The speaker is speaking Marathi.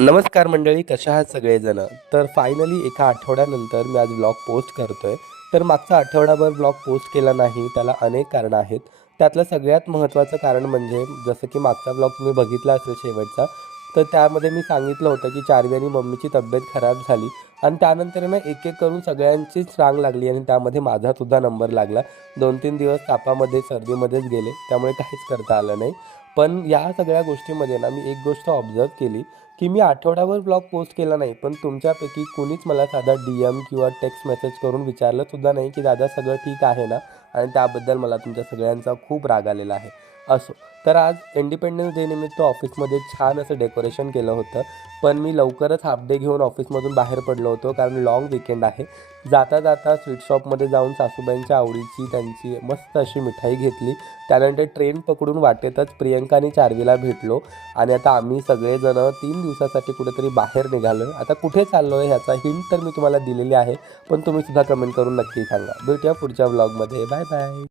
नमस्कार मंडळी, कशा आहात सगळेजण? तर फायनली एका आठवड्यानंतर मी आज ब्लॉग पोस्ट करतोय. तर मागचा आठवडाभर ब्लॉग पोस्ट केला नाही, त्याला अनेक कारणं आहेत. त्यातलं सगळ्यात महत्त्वाचं कारण म्हणजे जसं की मागचा ब्लॉग तुम्ही बघितला असेल शेवटचा, तर त्यामध्ये मी सांगितलं होतं की चार्वी आणि मम्मीची तब्येत खराब झाली आणि त्यानंतर ना एक-एक करून सगळ्यांचीच रांग लागली आणि त्यामध्ये माझासुद्धा नंबर लागला. 2-3 दिवस तापामध्ये, सर्दीमध्येच गेले, त्यामुळे काहीच करता आलं नाही. पण या सगळ्या गोष्टीमध्ये ना मी एक गोष्ट ऑब्झर्व्ह केली की मी आठवडाभर ब्लॉग पोस्ट केला नाही, पण तुमच्यापैकी कुणीच मला साधा डी-एम किंवा टेक्स्ट मेसेज करून विचारलंसुद्धा नाही की दादा सगळं ठीक आहे ना? आणि त्याबद्दल मला तुमच्या सगळ्यांचा खूप राग आलेला आहे. असो, तर आज इंडिपेंडन्स डे निमित्त ऑफिसमध्ये छान असं डेकोरेशन केलं होतं. पण मी लवकरच हाफ डे घेऊन ऑफिसमधून बाहेर पडलो होतो, कारण लाँग वीकेंड आहे. जाता जाता स्वीट शॉपमध्ये जाऊन सासूबाईंच्या आवडीची त्यांची मस्त अशी मिठाई घेतली. त्यानंतर ट्रेन पकडून वाटेतच प्रियंका आणि चार्वीला भेटलो आणि आता आम्ही सगळेजण 3 दिवसासाठी कुठेतरी बाहेर निघालो आहे. आता कुठे चाललो आहे ह्याचा हिंट तर मी तुम्हाला दिलेली आहे, पण तुम्ही सुद्धा कमेंट करून नक्की सांगा. भेटूया पुढच्या व्लॉगमध्ये. Bye bye.